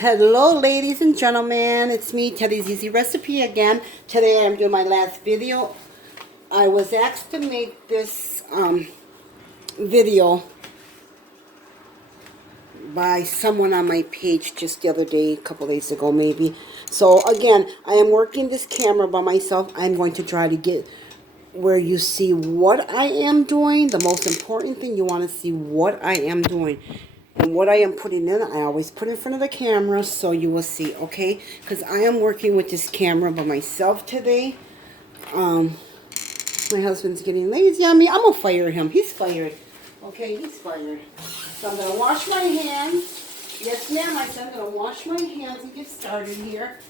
Hello ladies and gentlemen, it's me, Teddy's Easy Recipe again. Today I'm doing my last video. I was asked to make this video by someone on my page just the other day, a couple days ago maybe. So again, I am working this camera by myself. I'm going to try to get where you see what I am doing. The most important thing, you want to see what I am doing. And what I am putting in, I always put in front of the camera so you will see, okay? Because I am working with this camera by myself today. My husband's getting lazy on me. I'm going to fire him. He's fired. Okay, he's fired. So I'm going to wash my hands. Yes, ma'am, I said I'm going to wash my hands and get started here.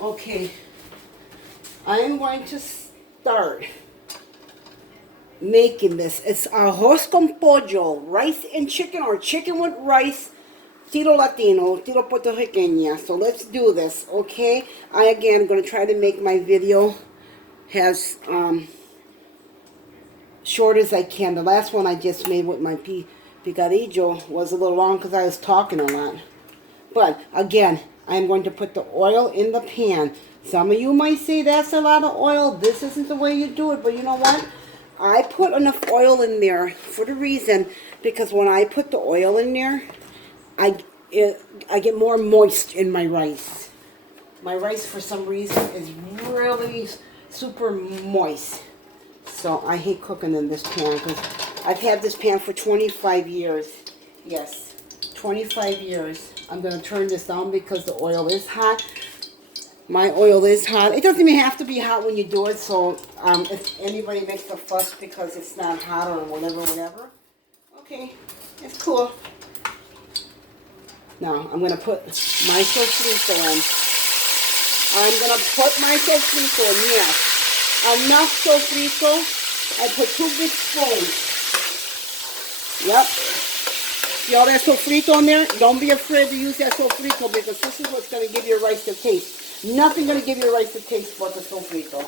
Okay. I am going to start making this. It's arroz con pollo, rice and chicken, or chicken with rice, tiro latino, tiro puertorriqueña. So let's do this, okay? I again going to try to make my video as short as I can. The last one I just made with my picadillo was a little long because I was talking a lot. But again, I'm going to put the oil in the pan. Some of you might say that's a lot of oil. This isn't the way you do it, but you know what? I put enough oil in there for the reason, because when I put the oil in there, I get more moist in my rice. My rice, for some reason, is really super moist. So I hate cooking in this pan, because I've had this pan for 25 years. Yes, 25 years. I'm going to turn this down because the oil is hot. My oil is hot. It doesn't even have to be hot when you do it, so if anybody makes a fuss because it's not hot or whatever. Okay, it's cool. Now, I'm going to put my sofrito in. I'm going to put my sofrito in, yes. Enough sofrito. I put 2 big spoons. Yep. See all that sofrito in there? Don't be afraid to use that sofrito, because this is what's going to give your rice the taste. Nothing going to give your rice the taste but the sofrito.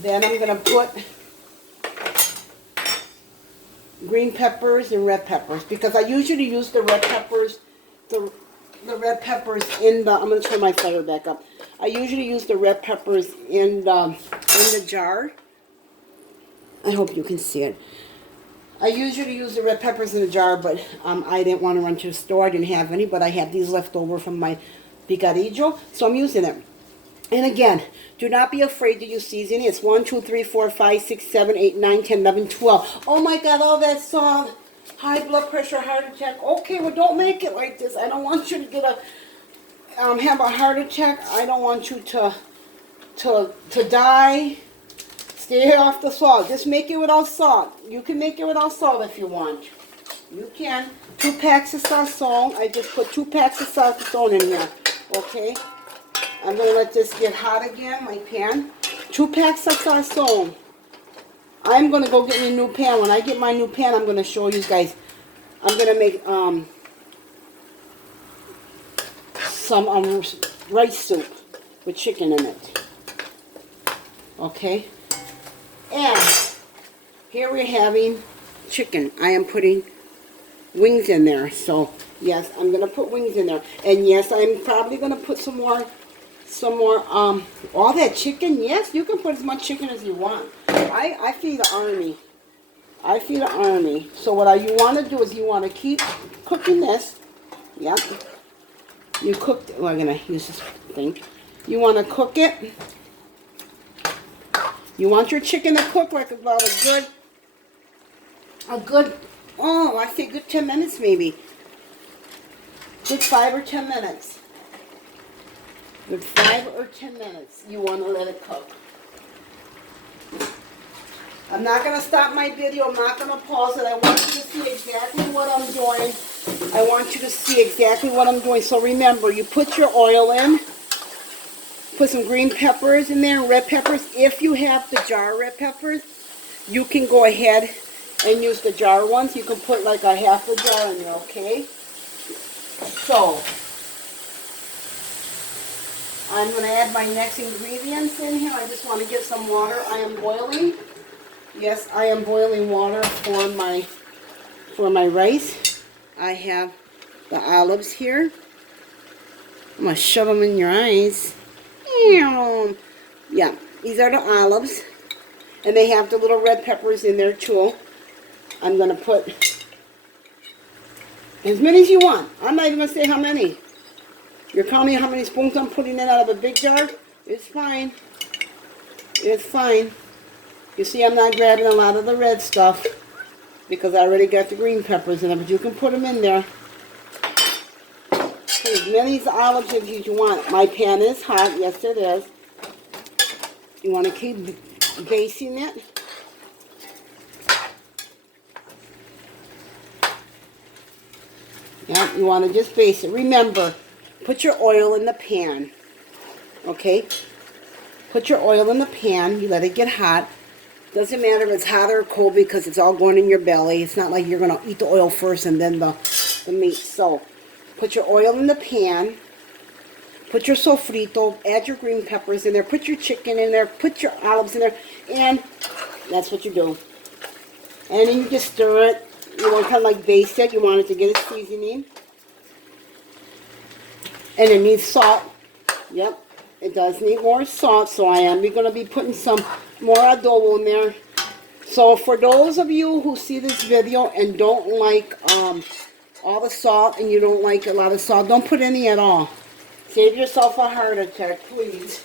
Then I'm going to put green peppers and red peppers, because I usually use the red peppers, the red peppers in the, I'm going to turn my fire back up. I usually use the red peppers in the jar. I hope you can see it. I usually use the red peppers in the jar, but I didn't want to run to the store. I didn't have any, but I have these left over from my picadillo, so I'm using it. And again, do not be afraid to use seasoning. It's 1, 2, 3, 4, 5, 6, 7, 8, 9, 10, 11, 12. Oh my God, all that salt. High blood pressure, heart attack. Okay, well, don't make it like this. I don't want you to get have a heart attack. I don't want you to die. Stay off the salt. Just make it without salt. You can make it without salt if you want. You can. 2 packs of sazon. I just put 2 packs of sazon in here. Okay. I'm going to let this get hot again, my pan. 2 packs of sazon. I'm going to go get me a new pan. When I get my new pan, I'm going to show you guys. I'm going to make some rice soup with chicken in it. Okay. And here we're having chicken. I am putting wings in there. So yes, I'm going to put wings in there. And yes, I'm probably going to put some more, all that chicken. Yes, you can put as much chicken as you want. I feed the army. I feed the army. So what you want to do is you want to keep cooking this. Yep. You cooked, well, I'm going to use this thing. You want to cook it. You want your chicken to cook like about a good, oh, I say good 10 minutes maybe. Good 5 or 10 minutes. Good 5 or 10 minutes. You want to let it cook. I'm not going to stop my video. I'm not going to pause it. I want you to see exactly what I'm doing. I want you to see exactly what I'm doing. So remember, you put your oil in. Put some green peppers in there and red peppers. If you have the jar red peppers, you can go ahead and use the jar ones. You can put like a half a jar in there, okay? So, I'm going to add my next ingredients in here. I just want to get some water. I am boiling. Yes, I am boiling water for my for my rice. I have the olives here. I'm going to shove them in your eyes. Yeah, these are the olives. And they have the little red peppers in there too. I'm going to put as many as you want. I'm not even going to say how many. You're counting how many spoons I'm putting in out of a big jar? It's fine. It's fine. You see, I'm not grabbing a lot of the red stuff because I already got the green peppers in it, but you can put them in there. Put as many olives as you want. My pan is hot. Yes, it is. You want to keep basting it. Yeah, you want to just baste it. Remember, put your oil in the pan. Okay? Put your oil in the pan. You let it get hot. Doesn't matter if it's hot or cold because it's all going in your belly. It's not like you're going to eat the oil first and then the meat. So, put your oil in the pan. Put your sofrito. Add your green peppers in there. Put your chicken in there. Put your olives in there. And that's what you do. And then you just stir it. You want to kind of like baste it. You want it to get its seasoning. And it needs salt. Yep. It does need more salt, so I am going to be putting some more adobo in there. So for those of you who see this video and don't like all the salt and you don't like a lot of salt, don't put any at all. Save yourself a heart attack, please.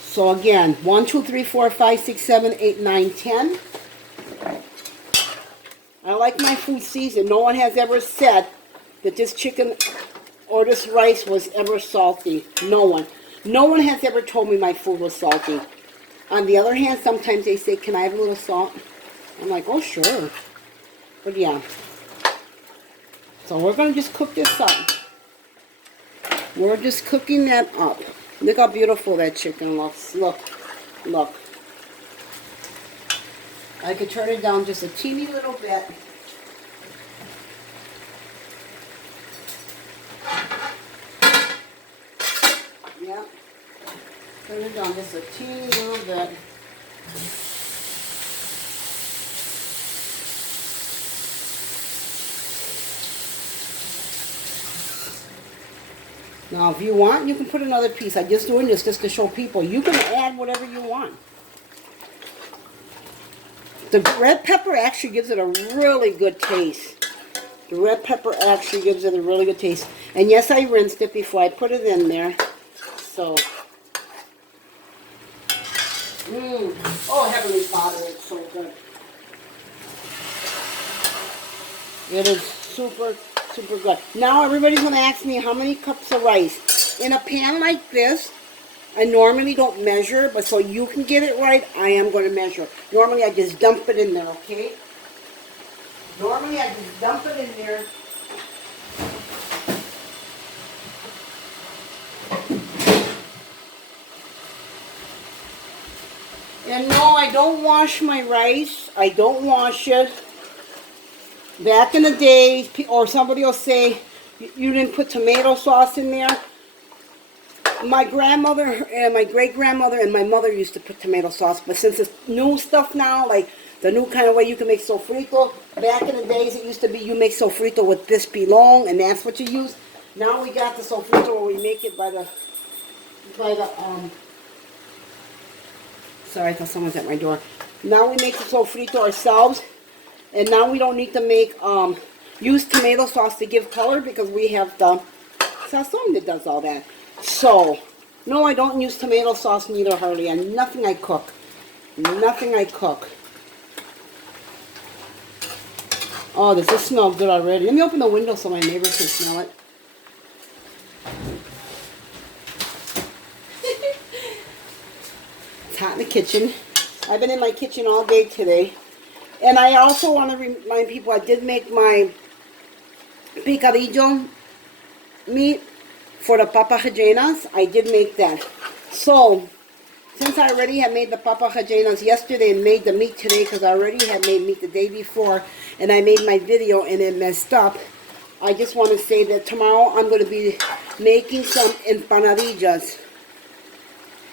So again, 1, 2, 3, 4, 5, 6, 7, 8, 9, 10. I like my food seasoned. No one has ever said that this chicken or this rice was ever salty. No one. No one has ever told me my food was salty. On the other hand, sometimes they say, can I have a little salt? I'm like, oh, sure. But yeah. So we're going to just cook this up. We're just cooking that up. Look how beautiful that chicken looks. Look. Look. I could turn it down just a teeny little bit. Yep. Turn it down just a teeny little bit. Now, if you want, you can put another piece. I'm just doing this just to show people. You can add whatever you want. The red pepper actually gives it a really good taste. The red pepper actually gives it a really good taste. And yes, I rinsed it before I put it in there. So, oh, Heavenly Father, it's so good. It is super, super good. Now everybody's going to ask me how many cups of rice. In a pan like this, I normally don't measure, but so you can get it right, I am going to measure. Normally I just dump it in there, okay? Normally I just dump it in there. And no, I don't wash my rice. I don't wash it. Back in the days, or somebody will say, you didn't put tomato sauce in there. My grandmother and my great-grandmother and my mother used to put tomato sauce. But since it's new stuff now, like the new kind of way you can make sofrito, back in the days it used to be you make sofrito with this pilon, and that's what you use. Now we got the sofrito where we make it by the sorry, I thought someone's at my door. Now we make the sofrito ourselves, and now we don't need to make use tomato sauce to give color because we have the sazon that does all that. So, no, I don't use tomato sauce neither, hardly, and nothing I cook. Nothing I cook. Oh, does this smell good already? Let me open the window so my neighbors can smell it. It's hot in the kitchen. I've been in my kitchen all day today. And I also want to remind people I did make my picadillo meat for the papas rellenas. I did make that. So, since I already had made the papas rellenas yesterday and made the meat today, because I already had made meat the day before, and I made my video and it messed up, I just want to say that tomorrow I'm going to be making some empanadillas.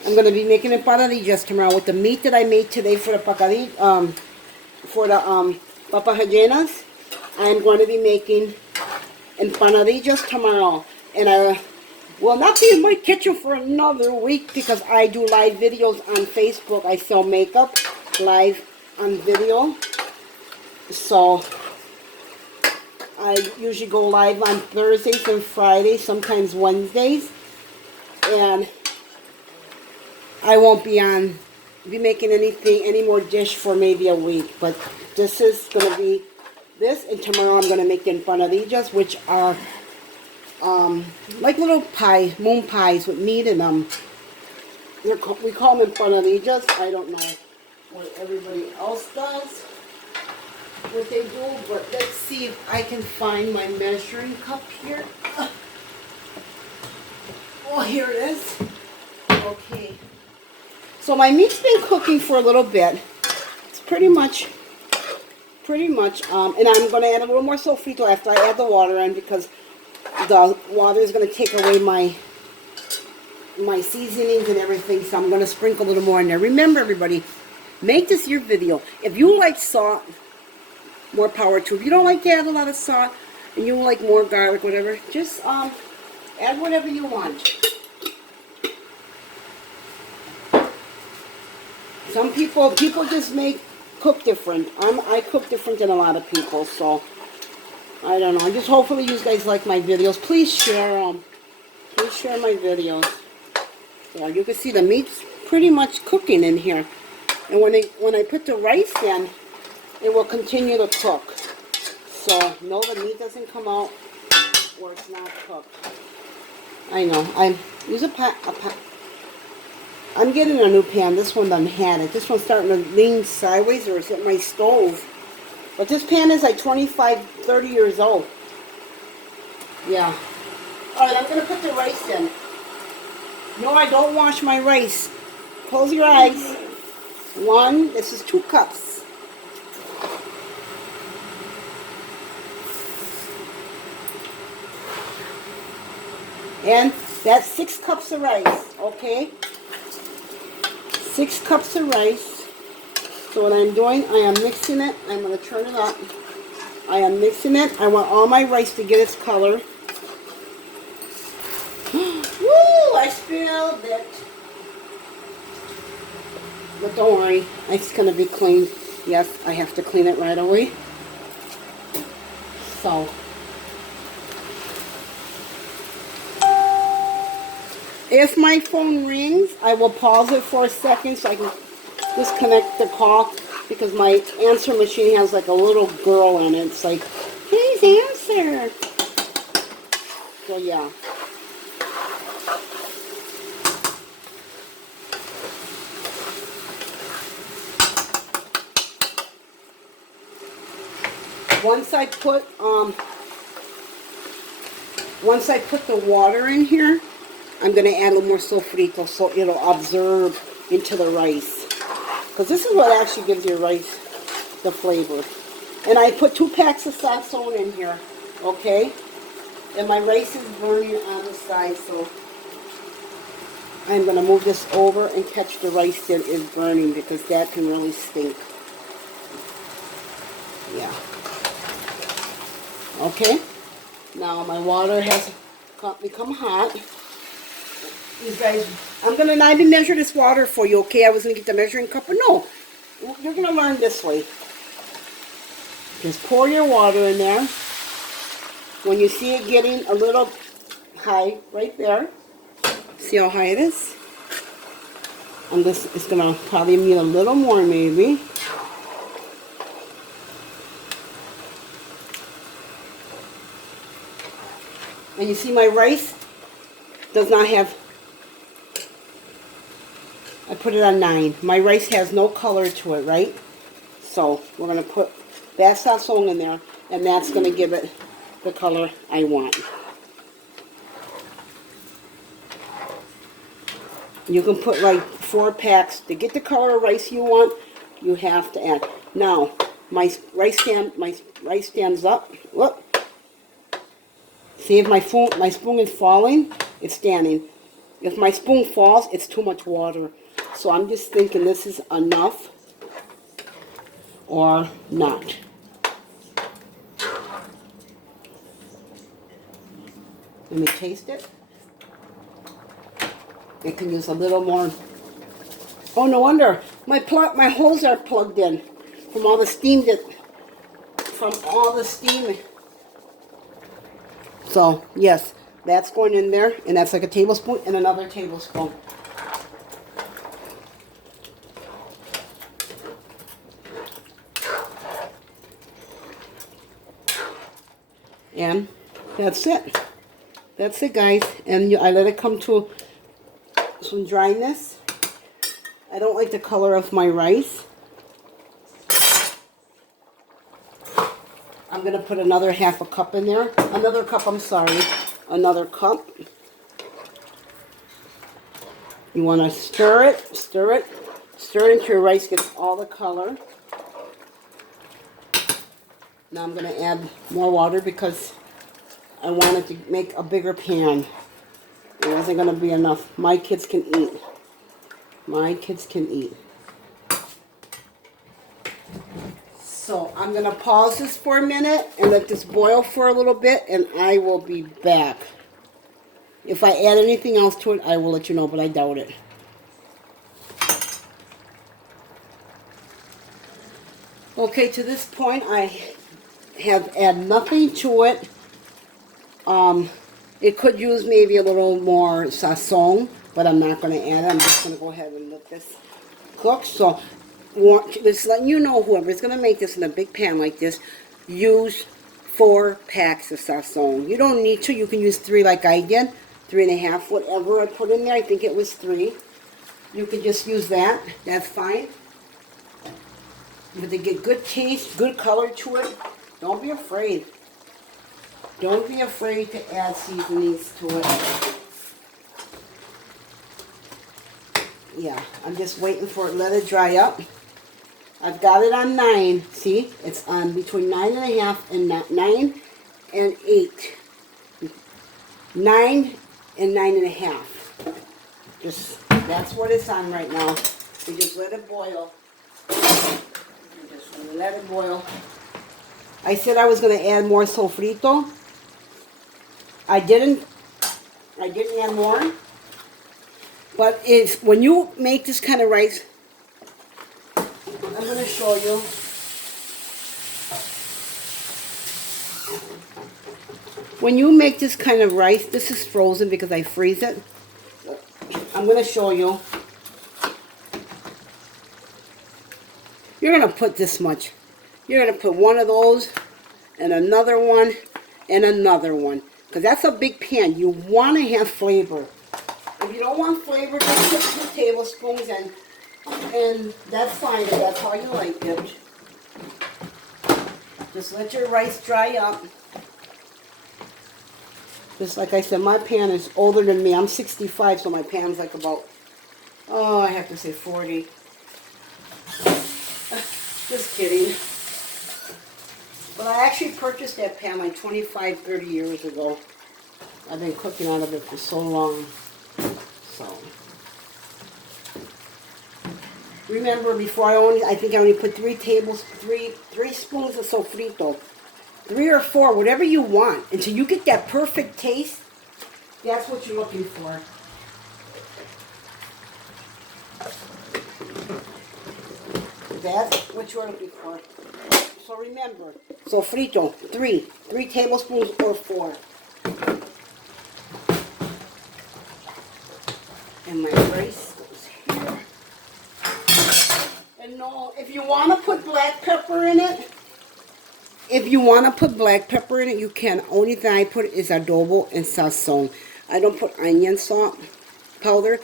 I'm going to be making empanadillas tomorrow with the meat that I made today for the for the papajanas, I'm going to be making empanadillas tomorrow. And I will not be in my kitchen for another week because I do live videos on Facebook. I sell makeup live on video. So I usually go live on Thursdays and Fridays, sometimes Wednesdays. And I won't be making any more dish for maybe a week. But this is going to be this, and tomorrow I'm going to make the empanadillas, which are like little moon pies with meat in them. We call them empanadillas. I don't know what everybody else does, what they do, but let's see if I can find my measuring cup here. Oh, here it is. Okay. So my meat's been cooking for a little bit. It's pretty much, and I'm going to add a little more sofrito after I add the water in, because the water is going to take away my seasonings and everything, so I'm going to sprinkle a little more in there. Remember, everybody, make this your video. If you like salt, more power to you. If you don't like to add a lot of salt, and you like more garlic, whatever, just add whatever you want. Some people just cook different. I cook different than a lot of people, so I don't know. Just hopefully you guys like my videos. Please share them. Please share my videos. So you can see the meat's pretty much cooking in here. And when I put the rice in, it will continue to cook. So no, the meat doesn't come out or it's not cooked. I know. I use a pot. I'm getting a new pan. This one doesn't have it. This one's starting to lean sideways, or it's at my stove. But this pan is like 25, 30 years old. Yeah. Alright, I'm going to put the rice in. No, I don't wash my rice. Close your eyes. This is 2 cups. And that's 6 cups of rice, okay? 6 cups of rice. So what I'm doing, I am mixing it. I'm going to turn it up. I am mixing it. I want all my rice to get its color. Woo! I spilled it. But don't worry, it's going to be cleaned. Yes, I have to clean it right away. So if my phone rings, I will pause it for a second so I can disconnect the call, because my answer machine has like a little girl in it. It's like, please answer. So yeah. Once I put the water in here, I'm going to add a little more sofrito so it'll absorb into the rice. Because this is what actually gives your rice the flavor. And I put 2 packs of sazon in here, okay? And my rice is burning on the side, so I'm going to move this over and catch the rice that is burning, because that can really stink. Yeah. Okay. Now my water has become hot. You guys, I'm going to not even measure this water for you, okay? I was going to get the measuring cup, but no. You're going to learn this way. Just pour your water in there. When you see it getting a little high, right there. See how high it is? And this is going to probably need a little more, maybe. And you see my rice does not have, I put it on 9. My rice has no color to it, right? So we're going to put that sazon in there, and that's going to give it the color I want. You can put like 4 packs. To get the color of rice you want, you have to add. Now, my rice stands up. Look. See, if my spoon is falling, it's standing. If my spoon falls, it's too much water. So I'm just thinking this is enough. or not. Let me taste it. It can use a little more. Oh, no wonder my holes are plugged in from all the steam So yes, that's going in there, and that's like a tablespoon and another tablespoon. And that's it. That's it, guys. And I let it come to some dryness. I don't like the color of my rice. I'm going to put another half a cup in there. Another cup, I'm sorry. Another cup. You want to stir it until your rice gets all the color. Now I'm going to add more water because I wanted to make a bigger pan. It wasn't going to be enough. My kids can eat. My kids can eat. So I'm going to pause this for a minute and let this boil for a little bit, and I will be back. If I add anything else to it, I will let you know, but I doubt it. Okay, to this point, I have added nothing to it. It could use maybe a little more sazon, but I'm not going to add it. I'm just going to go ahead and let this cook. So, just letting you know, whoever's going to make this in a big pan like this, use 4 packs of sazon. You don't need to. You can use 3 like I did, 3.5, whatever I put in there. I think it was 3. You can just use that. That's fine. But to get good taste, good color to it, don't be afraid. Don't be afraid to add seasonings to it. Yeah, I'm just waiting for it. Let it dry up. I've got it on 9. See, it's on between 9.5 and 9 and 8. 9 and 9.5. Just that's what it's on right now. We just let it boil. Just let it boil. I said I was going to add more sofrito. I didn't add more. But it's when you make this kind of rice, I'm going to show you. When you make this kind of rice, this is frozen because I freeze it. I'm going to show you. You're going to put this much. You're going to put one of those and another one and another one. Because that's a big pan. You want to have flavor. If you don't want flavor, just put 2 tablespoons and that's fine if that's how you like it. Just let your rice dry up. Just like I said, my pan is older than me. I'm 65, so my pan's like about, I have to say 40. Just kidding. But I actually purchased that pan like 25, 30 years ago. I've been cooking out of it for so long. So, remember before I think I only put 3 spoons of sofrito. 3 or 4, whatever you want. Until you get that perfect taste, that's what you're looking for. That's what you're looking for. So remember, sofrito, 3 tablespoons or 4. And my rice goes here. And no, if you want to put black pepper in it, you can. Only thing I put is adobo and sazon. I don't put onion salt powder,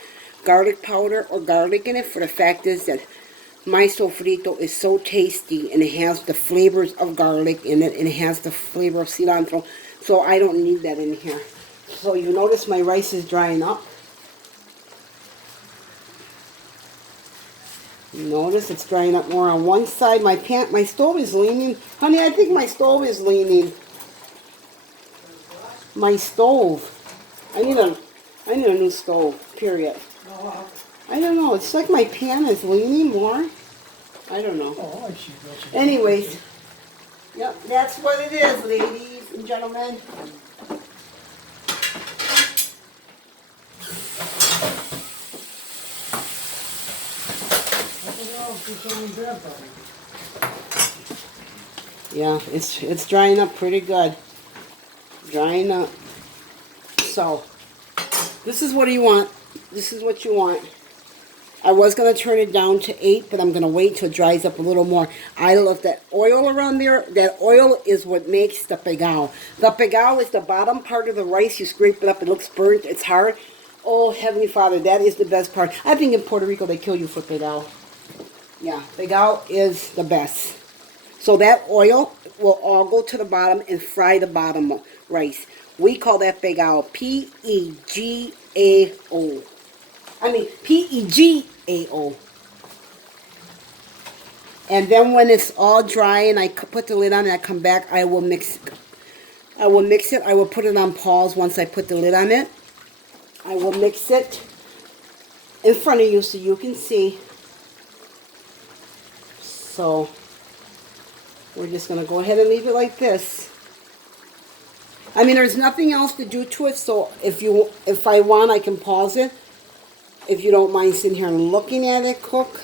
garlic powder, or garlic in it, for the fact is that my sofrito is so tasty, and it has the flavors of garlic in it, and it has the flavor of cilantro, so I don't need that in here. So you notice my rice is drying up. You notice it's drying up more on one side. My stove is leaning. Honey, I think my stove is leaning. My stove. I need a new stove, period. I don't know. It's like my pan is leaning more. I don't know. Oh, I see. That's it. Anyways, yep, that's what it is, ladies and gentlemen. Yeah, it's drying up pretty good. Drying up. So, this is what you want. This is what you want. I was going to turn it down to 8, but I'm going to wait till it dries up a little more. I love that oil around there. That oil is what makes the pegao. The pegao is the bottom part of the rice. You scrape it up. It looks burnt. It's hard. Oh, Heavenly Father, that is the best part. I think in Puerto Rico they kill you for pegao. Yeah, pegao is the best. So that oil will all go to the bottom and fry the bottom rice. We call that pegao. P-E-G-A-O. I mean, P-E-G-A-O. And then when it's all dry and I put the lid on and I come back, I will mix it. I will mix it. I will put it on pause once I put the lid on it. I will mix it in front of you so you can see. So, we're just going to go ahead and leave it like this. I mean, there's nothing else to do to it, so if I want, I can pause it. If you don't mind sitting here and looking at it cook,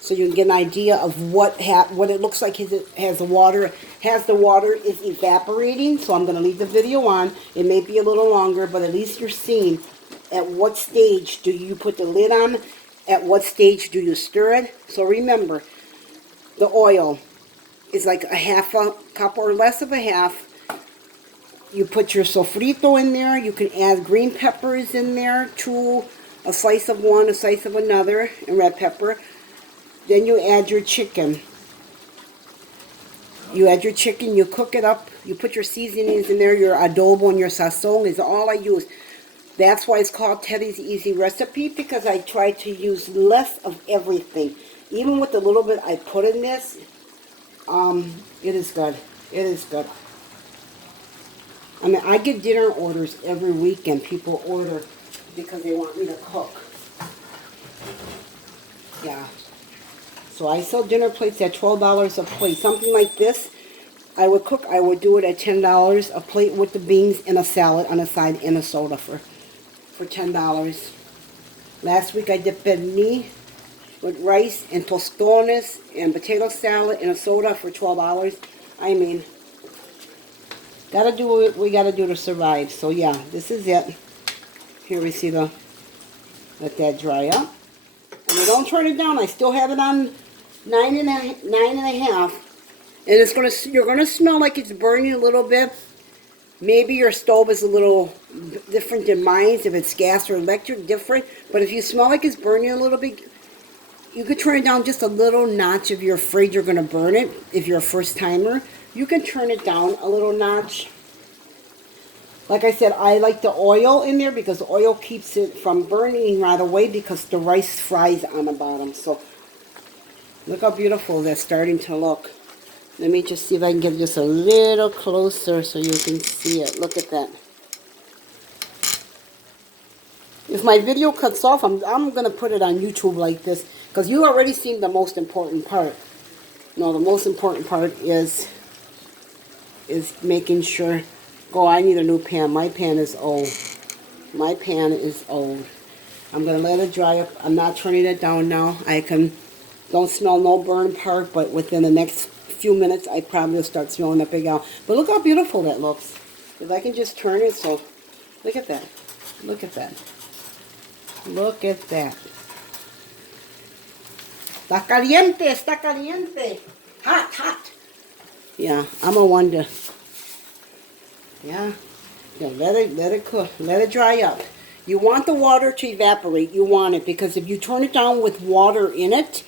so you can get an idea of what it looks like. It has the water is evaporating. So I'm going to leave the video on. It may be a little longer, but at least you're seeing at what stage do you put the lid on. At what stage do you stir it? So remember, the oil is like a half a cup or less of a half. You put your sofrito in there. You can add green peppers in there, a slice of one, a slice of another, and red pepper. Then you add your chicken. You add your chicken, you cook it up, you put your seasonings in there, your adobo and your sazon is all I use. That's why it's called Teddy's Easy Recipe, because I try to use less of everything. Even with the little bit I put in this, it is good. It is good. I mean, I get dinner orders every weekend. People order because they want me to cook. Yeah. So I sell dinner plates at $12 a plate. Something like this, I would do it at $10 a plate with the beans and a salad on the side and a soda for $10. Last week I did penne with rice and tostones and potato salad and a soda for $12. I mean, gotta do what we gotta do to survive. So yeah, this is it. Here we see let that dry up. And I don't turn it down. I still have it on 9.5. And you're gonna smell like it's burning a little bit. Maybe your stove is a little different than mine. If it's gas or electric, different. But if you smell like it's burning a little bit, you could turn it down just a little notch if you're afraid you're gonna burn it. If you're a first timer, you can turn it down a little notch. Like I said, I like the oil in there because the oil keeps it from burning right away because the rice fries on the bottom. So, look how beautiful that's starting to look. Let me just see if I can get it just a little closer so you can see it. Look at that. If my video cuts off, I'm going to put it on YouTube like this because you already seen the most important part. No, the most important part is making sure... Oh, I need a new pan. My pan is old. My pan is old. I'm going to let it dry up. I'm not turning it down now. Don't smell no burn part, but within the next few minutes, I probably will start smelling the pegao. But look how beautiful that looks. If I can just turn it, so look at that. Look at that. Look at that. Está caliente, está caliente. Hot, hot. Yeah, I'm a wonder. Yeah, let it cook, let it dry up. You want the water to evaporate. You want it because if you turn it down with water in it,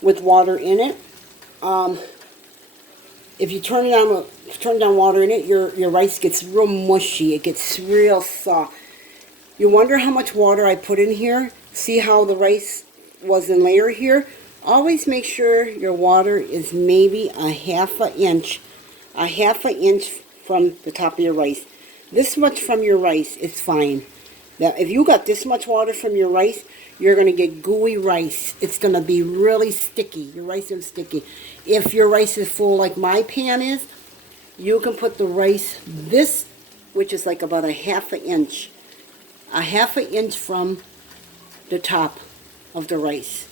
if you turn down water in it, your rice gets real mushy. It gets real soft. You wonder how much water I put in here. See how the rice was in layer here. Always make sure your water is maybe a half an inch from the top of your rice. This much from your rice is fine. Now, if you got this much water from your rice, you're going to get gooey rice. It's going to be really sticky. Your rice is sticky. If your rice is full like my pan is, you can put the rice this, which is like about a half an inch from the top of the rice.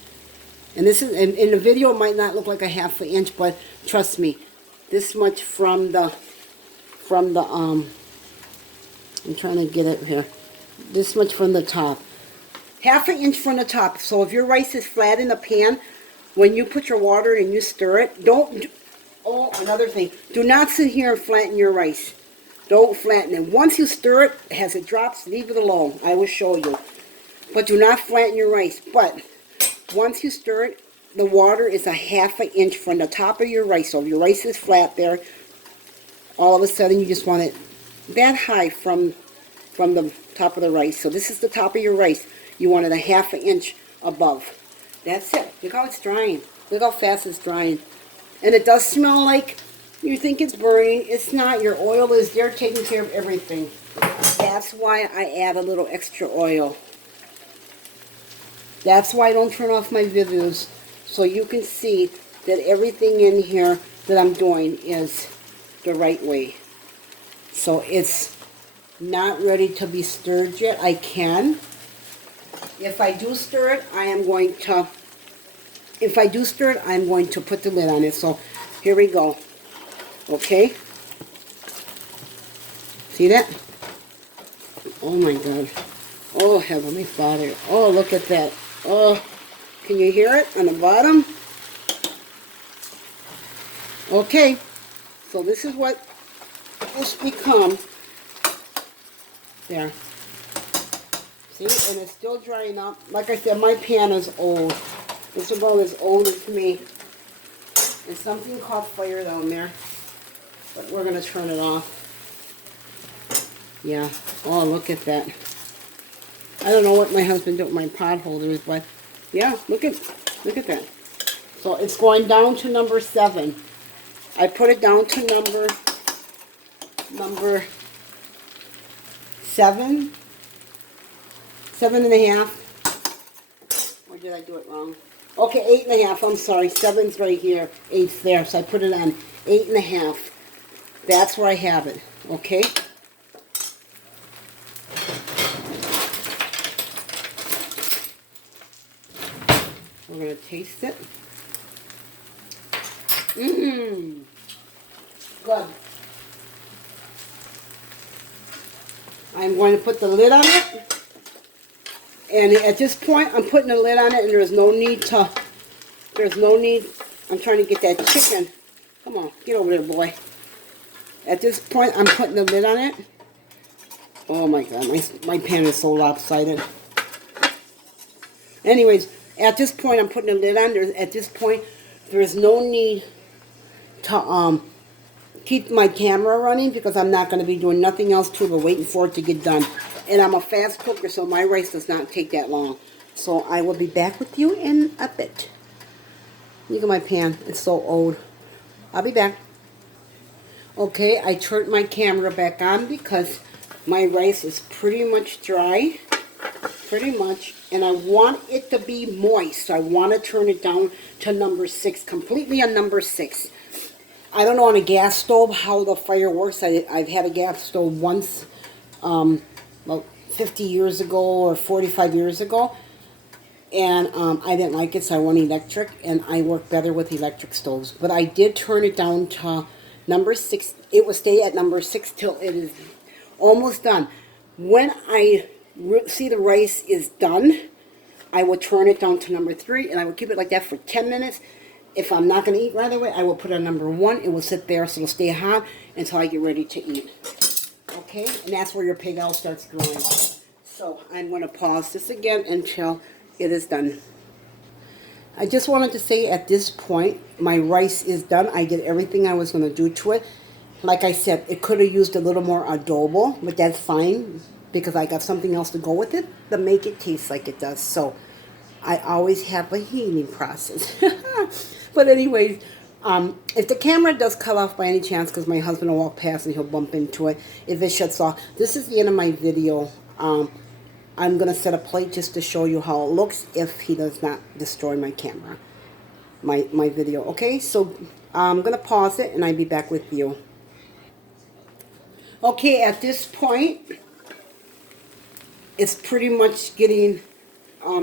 And this is in the video it might not look like a half an inch, but trust me, this much from the I'm trying to get it here. This much from the top. Half an inch from the top. So if your rice is flat in the pan, when you put your water in and you stir it, oh, another thing, do not sit here and flatten your rice. Don't flatten it. Once you stir it, as it drops, leave it alone. I will show you. But do not flatten your rice. But once you stir it, the water is a half an inch from the top of your rice. So if your rice is flat there, all of a sudden you just want it that high from the top of the rice. So this is the top of your rice. You want it a half an inch above. That's it. Look how it's drying. Look how fast it's drying. And it does smell like you think it's burning. It's not. Your oil is there taking care of everything. That's why I add a little extra oil. That's why I don't turn off my videos, so you can see that everything in here that I'm doing is the right way. So it's not ready to be stirred yet. I can. If I do stir it, I'm going to put the lid on it. So here we go. Okay? See that? Oh my God. Oh, Heavenly Father. Oh, look at that. Oh, can you hear it on the bottom? Okay, so this is what it's become. There. See, and it's still drying up. Like I said, my pan is old. It's about as old as me. There's something called fire down there, but we're going to turn it off. Yeah. Oh, look at that. I don't know what my husband did with my pot holders, but yeah, look at that. So it's going down to number 7. I put it down to number 7, 7.5. Or did I do it wrong? Okay, 8.5. I'm sorry. 7's right here. 8's there. So I put it on 8.5. That's where I have it. Okay. We're going to taste it. Mmm. Good. I'm going to put the lid on it. And at this point, I'm putting the lid on it, and there's no need, I'm trying to get that chicken. Come on, get over there, boy. At this point, I'm putting the lid on it. Oh my God, my pan is so lopsided. Anyways, at this point, I'm putting the lid on. At this point, there is no need to keep my camera running because I'm not going to be doing nothing else to it but waiting for it to get done. And I'm a fast cooker, so my rice does not take that long. So I will be back with you in a bit. Look at my pan. It's so old. I'll be back. Okay, I turned my camera back on because my rice is pretty much dry. Pretty much. And I want it to be moist. So I want to turn it down to number 6. Completely on number 6. I don't know on a gas stove how the fire works. I've had a gas stove once. About 50 years ago or 45 years ago, and I didn't like it, so I went electric, and I work better with electric stoves. But I did turn it down to number 6. It will stay at number 6 till it is almost done. When I see the rice is done, I will turn it down to number 3, and I will keep it like that for 10 minutes. If I'm not going to eat right away, I will put it on number 1. It will sit there, so it'll stay hot until I get ready to eat. Okay, and that's where your pegao starts growing. So I'm going to pause this again until it is done. I just wanted to say at this point, my rice is done. I did everything I was going to do to it. Like I said, it could have used a little more adobo, but that's fine because I got something else to go with it to make it taste like it does. So I always have a healing process. But anyways, if the camera does cut off by any chance, because my husband will walk past and he'll bump into it, if it shuts off, this is the end of my video. I'm going to set a plate just to show you how it looks if he does not destroy my camera, my video. Okay, so I'm going to pause it and I'll be back with you. Okay, at this point, it's pretty much getting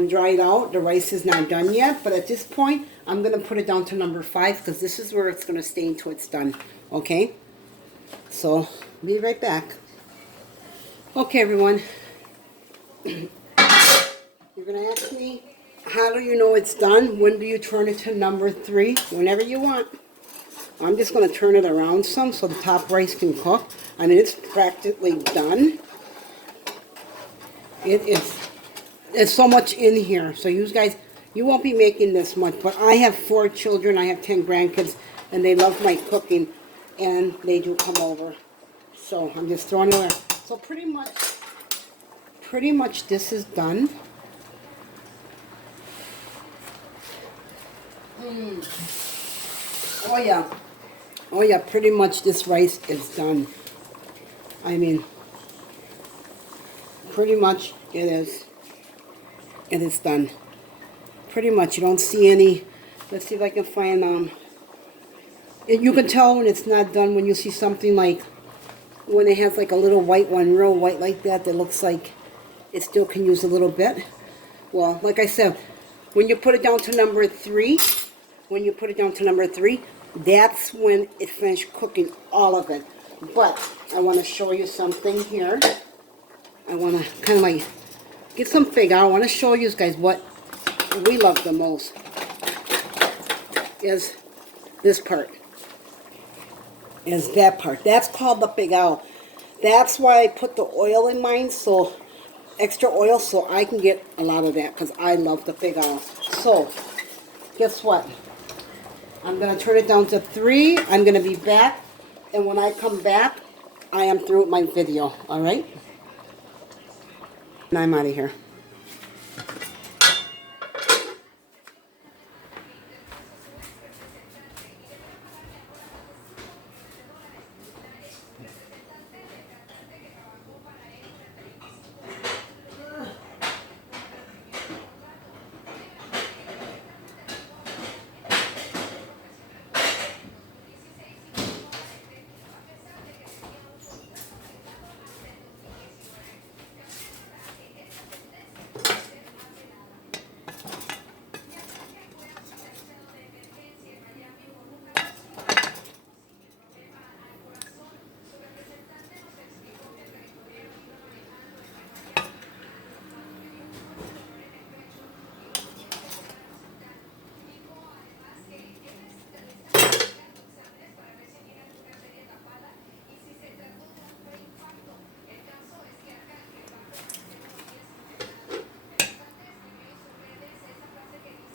dried out. The rice is not done yet, but at this point, I'm going to put it down to number 5 because this is where it's going to stay until it's done. Okay, so be right back. Okay, everyone. You're going to ask me, how do you know it's done? When do you turn it to number 3? Whenever you want. I'm just going to turn it around some so the top rice can cook. I mean, it's practically done. There's so much in here. So you guys, you won't be making this much. But I have 4 children. I have 10 grandkids. And they love my cooking. And they do come over. So I'm just throwing it away. So pretty much this is done. Oh yeah. Oh yeah, pretty much this rice is done. I mean, pretty much it is. It is done. Pretty much, you don't see any. Let's see if I can find, you can tell when it's not done when you see something like, when it has like a little white one, real white like that, that looks like it still can use a little bit. Well, like I said, when you put it down to number 3, that's when it finished cooking all of it. But I want to show you something here. I want to kind of like get some pegao. I want to show you guys what we love the most is this part. Is that part. That's called the pegao. That's why I put the oil in mine, so extra oil, so I can get a lot of that because I love the pegao. So, guess what? I'm going to turn it down to 3. I'm going to be back. And when I come back, I am through with my video. Alright? And I'm out of here.